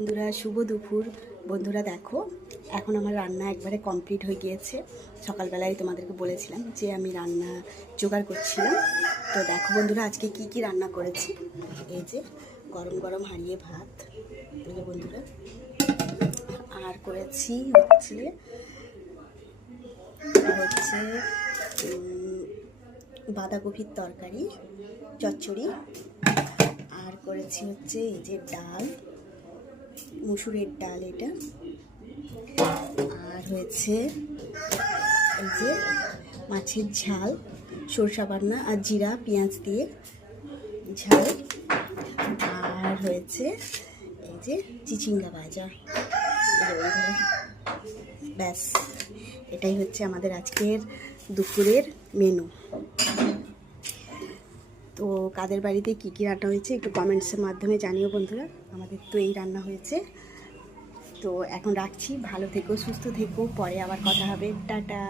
বন্ধুরা শুভ দুপুর। বন্ধুরা দেখো, এখন আমার রান্না একবারে কমপ্লিট হয়ে গিয়েছে। সকালবেলায় তোমাদেরকে বলেছিলাম যে আমি রান্না জোগাড় করছিলাম। তো দেখো বন্ধুরা, আজকে কি কি রান্না করেছি। এই যে গরম গরম হাঁড়িয়ে ভাত, এই যে বন্ধুরা, আর করেছি হচ্ছে বাঁধাকপির তরকারি, চচ্চড়ি, আর করেছি হচ্ছে এই যে ডাল, মুসুরের ডাল এটা, আর হয়েছে এই যে মাছের ঝাল, সরষা বাটনা আর জিরা পেঁয়াজ দিয়ে ঝাল, আর হয়েছে এই যে চিচিঙ্গা ভাজা। ব্যাস, এটাই হচ্ছে আমাদের আজকের দুপুরের মেনু। তো কাদের বাড়িতে কী কী রান্না হয়েছে একটু কমেন্টসের মাধ্যমে জানিও বন্ধুরা। আমাদের তো এই রান্না হয়েছে। তো এখন রাখছি, ভালো থেকো, সুস্থ থেকো, পরে আবার কথা হবে, টাটা।